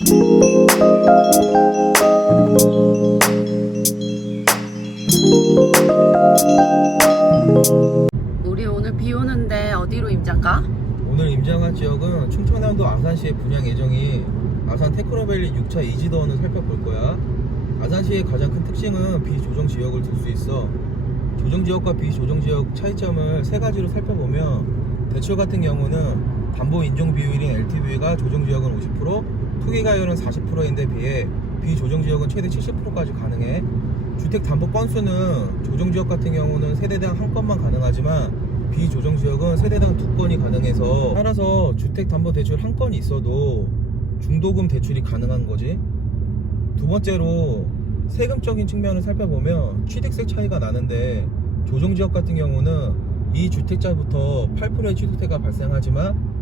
우리 오늘 비 오는데 어디로 임장 가? 오늘 임장할 지역은 충청남도 아산시의 분양 예정인 아산 테크노밸리 6차 이지더원을 살펴볼 거야. 아산시의 가장 큰 특징은 비조정 지역을 둘 수 있어. 조정 지역과 비조정 지역 차이점을 세 가지로 살펴보면, 대출 같은 경우는 담보 인정 비율인 LTV가 조정 지역은 50%, 투기 가율은 40%인데 비해 비조정 지역은 최대 70%까지 가능해. 주택 담보 건수는 조정 지역 같은 경우는 세대당 한 건만 가능하지만 비조정 지역은 세대당 두 건이 가능해서, 따라서 주택 담보 대출 한 건이 있어도 중도금 대출이 가능한 거지. 두 번째로 세금적인 측면을 살펴보면 취득세 차이가 나는데, 조정 지역 같은 경우는 이 주택자부터 8%의 취득세가 발생하지만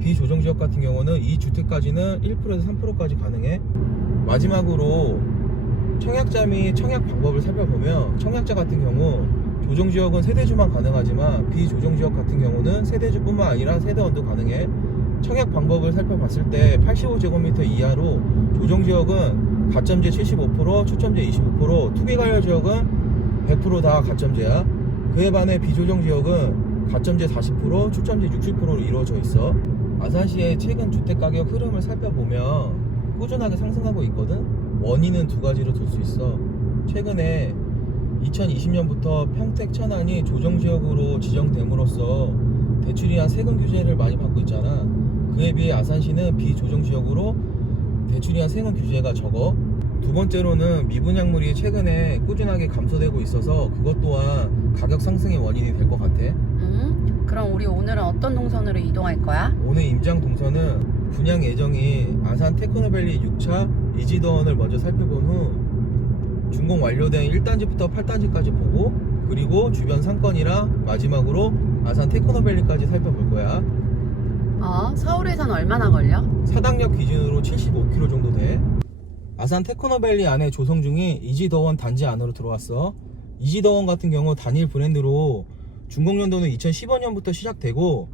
비조정 지역 같은 경우는 이 주택까지는 1%에서 3%까지 가능해. 마지막으로 청약자 및 청약 방법을 살펴보면, 청약자 같은 경우 조정 지역은 세대주만 가능하지만 비조정 지역 같은 경우는 세대주뿐만 아니라 세대원도 가능해. 청약 방법을 살펴봤을 때 85제곱미터 이하로 조정 지역은 가점제 75%, 추첨제 25%, 투기가열 지역은 100% 다 가점제야. 그에 반해 비조정 지역은 가점제 40%, 추첨제 60%로 이루어져 있어. 아산시의 최근 주택가격 흐름을 살펴보면 꾸준하게 상승하고 있거든. 원인은 두 가지로 둘 수 있어. 최근에 2020년부터 평택, 천안이 조정지역으로 지정됨으로써 대출이나 세금 규제를 많이 받고 있잖아. 그에 비해 아산시는 비조정지역으로 대출이나 세금 규제가 적어. 두 번째로는 미분양물이 최근에 꾸준하게 감소되고 있어서 그것 또한 가격 상승의 원인이 될 것 같아. 그럼 우리 오늘은 어떤 동선으로 이동할 거야? 오늘 임장 동선은 분양 예정인 아산 테크노밸리 6차 이지더원을 먼저 살펴본 후 준공 완료된 1단지부터 8단지까지 보고, 그리고 주변 상권이랑 마지막으로 아산 테크노밸리까지 살펴볼 거야. 서울에선 얼마나 걸려? 사당역 기준으로 75km 정도 돼. 아산 테크노밸리 안에 조성 중인 이지더원 단지 안으로 들어왔어. 이지더원 같은 경우 단일 브랜드로 준공연도는 2015년부터 시작되고,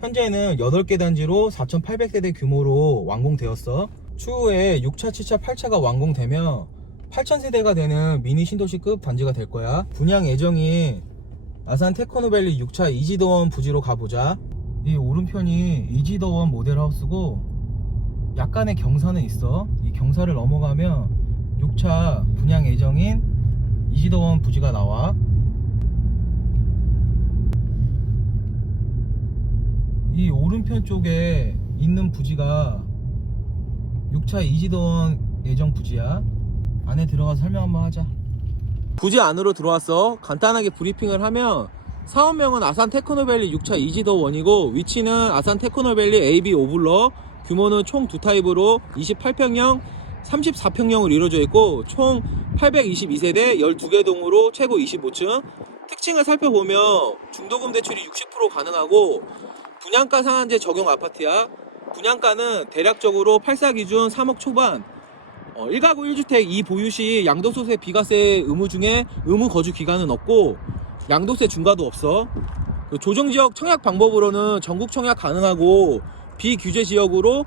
현재는 8개 단지로 4,800세대 규모로 완공되었어. 추후에 6차, 7차, 8차가 완공되면 8,000세대가 되는 미니 신도시급 단지가 될 거야. 분양 예정인 아산 테크노밸리 6차 이지더원 부지로 가보자. 이 오른편이 이지더원 모델하우스고 약간의 경사는 있어. 이 경사를 넘어가면 6차 분양 예정인 이지더원 부지가 나와. 이 오른편 쪽에 있는 부지가 6차 이지더원 예정 부지야. 안에 들어가서 설명 한번 하자. 부지 안으로 들어왔어. 간단하게 브리핑을 하면, 사업명은 아산 테크노밸리 6차 이지더원이고, 위치는 아산 테크노밸리 AB 오블럭, 규모는 총 두 타입으로 28평형, 34평형으로 이루어져 있고, 총 822세대 12개 동으로 최고 25층. 특징을 살펴보면 중도금 대출이 60% 가능하고 분양가 상한제 적용 아파트야. 분양가는 대략적으로 8사 기준 3억 초반, 1가구 1주택 2보유 시 양도소득세 비과세 의무 중에 의무 거주 기간은 없고 양도세 중과도 없어. 조정지역 청약 방법으로는 전국 청약 가능하고, 비규제 지역으로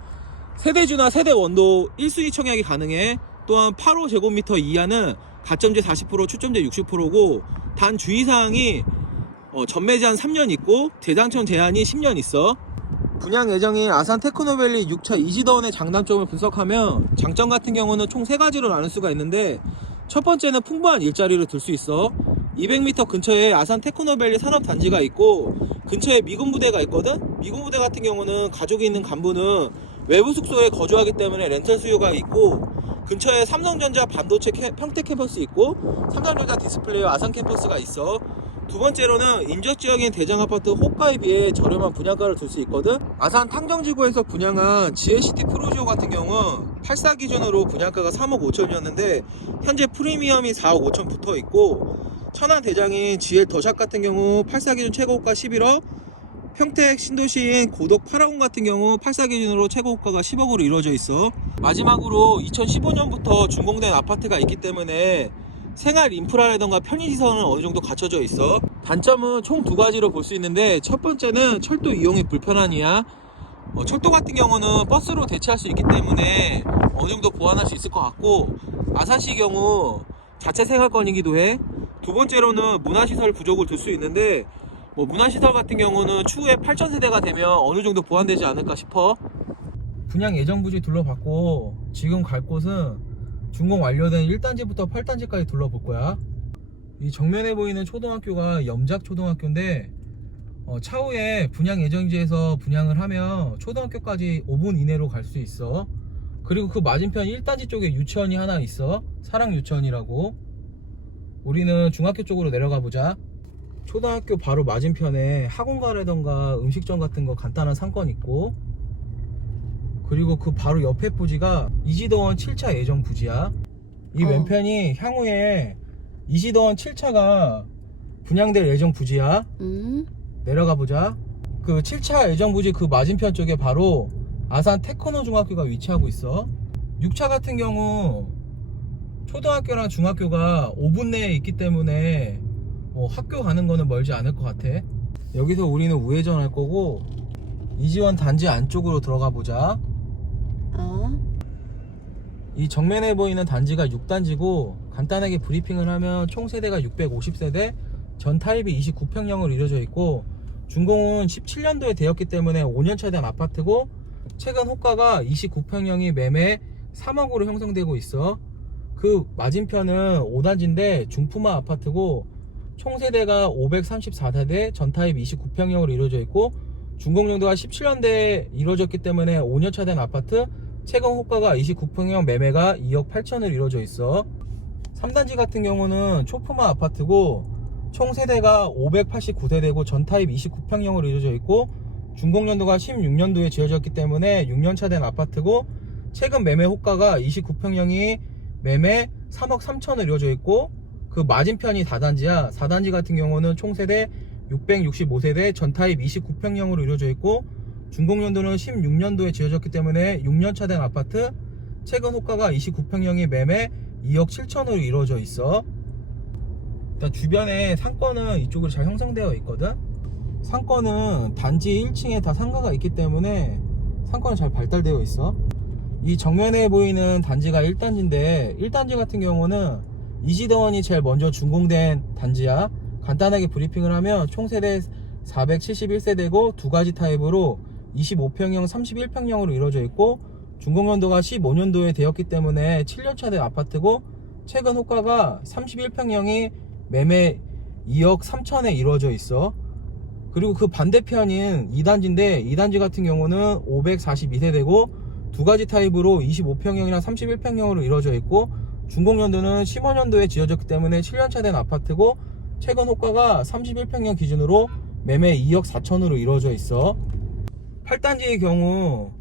세대주나 세대원도 1순위 청약이 가능해. 또한 85제곱미터 이하는 가점제 40%, 추첨제 60%고, 단 주의사항이 전매 제한 3년 있고 재당첨 제한이 10년 있어. 분양 예정인 아산 테크노밸리 6차 이지더원의 장단점을 분석하면, 장점 같은 경우는 총 3가지로 나눌 수가 있는데, 첫 번째는 풍부한 일자리를 둘 수 있어. 200m 근처에 아산 테크노밸리 산업단지가 있고 근처에 미군 부대가 있거든. 미군 부대 같은 경우는 가족이 있는 간부는 외부 숙소에 거주하기 때문에 렌탈 수요가 있고, 근처에 삼성전자 반도체 평택 캠퍼스 있고 삼성전자 디스플레이와 아산 캠퍼스가 있어. 두 번째로는 인접지역인 대장아파트 호가에 비해 저렴한 분양가를 둘 수 있거든. 아산 탕정지구에서 분양한 지혜시티 프로지오 같은 경우 8사 기준으로 분양가가 3억 5천이었는데 현재 프리미엄이 4억 5천 붙어 있고, 천안 대장인 GL 더샵 같은 경우 8사 기준 최고가 11억, 평택 신도시인 고덕 파라곤 같은 경우 8사 기준으로 최고가가 10억으로 이루어져 있어. 마지막으로 2015년부터 준공된 아파트가 있기 때문에 생활 인프라라던가 편의시설은 어느 정도 갖춰져 있어. 단점은 총 2가지로 볼 수 있는데, 첫 번째는 철도 이용이 불편한 이야. 철도 같은 경우는 버스로 대체할 수 있기 때문에 어느 정도 보완할 수 있을 것 같고, 아산시 경우 자체 생활권이기도 해. 두 번째로는 문화시설 부족을 둘 수 있는데, 문화시설 같은 경우는 추후에 8,000세대가 되면 어느 정도 보완되지 않을까 싶어. 분양 예정 부지 둘러봤고, 지금 갈 곳은 준공 완료된 1단지부터 8단지까지 둘러볼 거야. 이 정면에 보이는 초등학교가 염작초등학교인데, 차후에 분양 예정지에서 분양을 하면 초등학교까지 5분 이내로 갈 수 있어. 그리고 그 맞은편 1단지 쪽에 유치원이 하나 있어. 사랑 유치원이라고. 우리는 중학교 쪽으로 내려가 보자. 초등학교 바로 맞은편에 학원가라던가 음식점 같은 거 간단한 상권 있고, 그리고 그 바로 옆에 부지가 이지더원 7차 예정 부지야. 이 왼편이 향후에 이지더원 7차가 분양될 예정 부지야. 내려가 보자. 그 7차 예정 부지 그 맞은편 쪽에 바로 아산 테크노 중학교가 위치하고 있어. 6차 같은 경우 초등학교랑 중학교가 5분 내에 있기 때문에 학교 가는 거는 멀지 않을 것 같아. 여기서 우리는 우회전 할 거고, 이지원 단지 안쪽으로 들어가 보자. 이 정면에 보이는 단지가 6단지고, 간단하게 브리핑을 하면 총 세대가 650세대, 전 타입이 29평형으로 이루어져 있고, 준공은 17년도에 되었기 때문에 5년차 된 아파트고, 최근 호가가 29평형이 매매 3억으로 형성되고 있어. 그 맞은편은 5단지인데 중품화 아파트고, 총 세대가 534세대, 전 타입 29평형으로 이루어져 있고, 준공연도가 17년대에 이루어졌기 때문에 5년차 된 아파트, 최근 호가가 29평형 매매가 2억 8천으로 이루어져 있어. 3단지 같은 경우는 초품화 아파트고, 총 세대가 589세대고 전 타입 29평형으로 이루어져 있고, 준공연도가 16년도에 지어졌기 때문에 6년차 된 아파트고, 최근 매매 호가가 29평형이 매매 3억 3천으로 이루어져 있고, 그 맞은편이 4단지야. 4단지 같은 경우는 총 세대 665세대, 전 타입 29평형으로 이루어져 있고, 준공연도는 16년도에 지어졌기 때문에 6년차 된 아파트, 최근 호가가 29평형이 매매 2억 7천으로 이루어져 있어. 일단 주변에 상권은 이쪽으로 잘 형성되어 있거든. 상권은 단지 1층에 다 상가가 있기 때문에 상권은 잘 발달되어 있어. 이 정면에 보이는 단지가 1단지인데, 1단지 같은 경우는 이지더원이 제일 먼저 준공된 단지야. 간단하게 브리핑을 하면 총 세대 471세대고 두 가지 타입으로 25평형, 31평형으로 이루어져 있고, 준공연도가 15년도에 되었기 때문에 7년차 된 아파트고, 최근 호가가 31평형이 매매 2억 3천에 이루어져 있어. 그리고 그 반대편인 2단지인데, 2단지 같은 경우는 542세대고 두 가지 타입으로 25평형이랑 31평형으로 이루어져 있고, 준공연도는 15년도에 지어졌기 때문에 7년차 된 아파트고, 최근 호가가 31평형 기준으로 매매 2억 4천으로 이루어져 있어. 8단지의 경우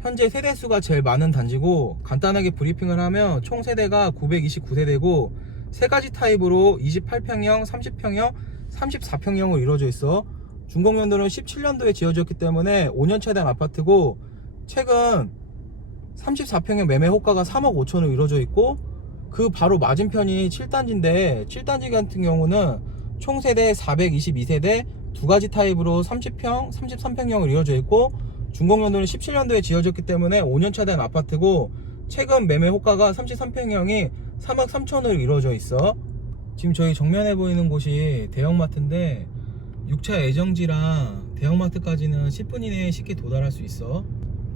현재 세대수가 제일 많은 단지고, 간단하게 브리핑을 하면 총 세대가 929세대고 세 가지 타입으로 28평형, 30평형, 34평형으로 이루어져 있어. 준공연도는 17년도에 지어졌기 때문에 5년차 된 아파트고, 최근 34평형 매매 호가가 3억 5천으로 이루어져 있고, 그 바로 맞은편이 7단지인데 7단지 같은 경우는 총 세대 422세대, 두 가지 타입으로 30평, 33평형으로 이루어져 있고, 준공연도는 17년도에 지어졌기 때문에 5년차 된 아파트고, 최근 매매 호가가 33평형이 3억 3천으로 이루어져 있어. 지금 저희 정면에 보이는 곳이 대형마트인데, 6차 예정지랑 대형마트까지는 10분 이내에 쉽게 도달할 수 있어.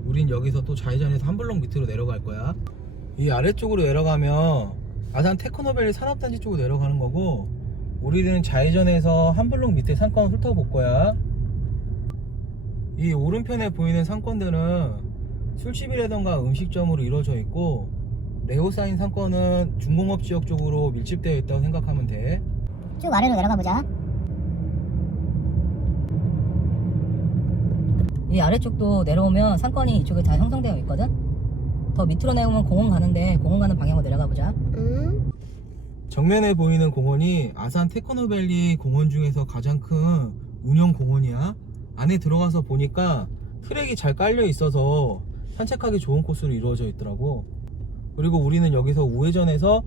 우린 여기서 또 좌회전해서 한 블록 밑으로 내려갈 거야. 이 아래쪽으로 내려가면 아산 테크노밸리 산업단지 쪽으로 내려가는 거고, 우리는 좌회전해서 한 블록 밑에 상권을 훑어볼 거야. 이 오른편에 보이는 상권들은 술집이라던가 음식점으로 이루어져 있고, 레오사인 상권은 중공업 지역 쪽으로 밀집되어 있다고 생각하면 돼. 쭉 아래로 내려가 보자. 이 아래쪽도 내려오면 상권이 이쪽에 다 형성되어 있거든. 더 밑으로 내려오면 공원 가는데, 공원 가는 방향으로 내려가 보자. 정면에 보이는 공원이 아산 테크노밸리 공원 중에서 가장 큰 운영 공원이야. 안에 들어가서 보니까 트랙이 잘 깔려 있어서 산책하기 좋은 코스로 이루어져 있더라고. 그리고 우리는 여기서 우회전해서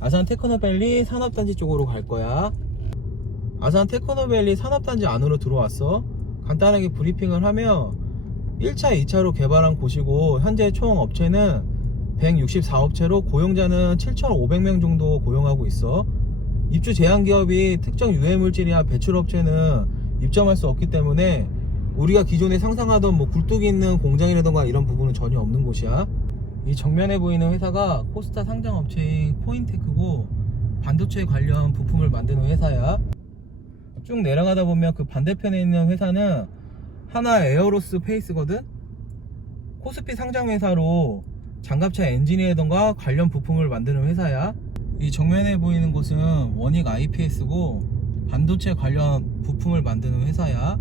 아산 테크노밸리 산업단지 쪽으로 갈 거야. 아산 테크노밸리 산업단지 안으로 들어왔어. 간단하게 브리핑을 하면 1차, 2차로 개발한 곳이고 현재 총 업체는 164업체로 고용자는 7,500명 정도 고용하고 있어. 입주 제한 기업이 특정 유해물질이나 배출업체는 입점할 수 없기 때문에 우리가 기존에 상상하던 뭐 굴뚝이 있는 공장이라던가 이런 부분은 전혀 없는 곳이야. 이 정면에 보이는 회사가 코스타 상장업체인 코인테크고 반도체 관련 부품을 만드는 회사야. 쭉 내려가다 보면 그 반대편에 있는 회사는 하나 에어로스페이스거든. 코스피 상장 회사로 장갑차 엔진이라던가 관련 부품을 만드는 회사야. 이 정면에 보이는 곳은 원익 IPS고 반도체 관련 부품을 만드는 회사야.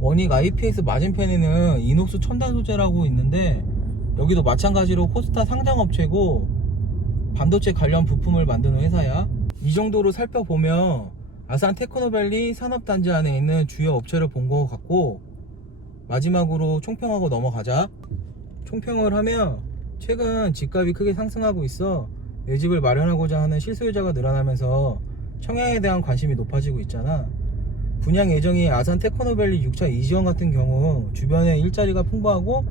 원익 IPS 맞은편에는 이녹스 첨단 소재라고 있는데 여기도 마찬가지로 코스타 상장업체고 반도체 관련 부품을 만드는 회사야. 이 정도로 살펴보면 아산 테크노밸리 산업단지 안에 있는 주요 업체를 본 것 같고, 마지막으로 총평하고 넘어가자. 총평을 하면 최근 집값이 크게 상승하고 있어. 내 집을 마련하고자 하는 실소유자가 늘어나면서 청약에 대한 관심이 높아지고 있잖아. 분양 예정이 아산 테크노밸리 6차 이지원 같은 경우 주변에 일자리가 풍부하고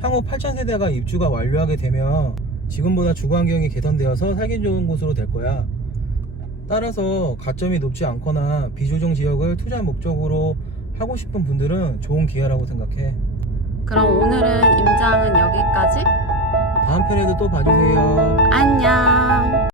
향후 8,000세대가 입주가 완료하게 되면 지금보다 주거 환경이 개선되어서 살기 좋은 곳으로 될 거야. 따라서 가점이 높지 않거나 비조정 지역을 투자 목적으로 하고 싶은 분들은 좋은 기회라고 생각해. 그럼 오늘은 임장은 여기까지. 다음 편에도 또 봐주세요. 안녕.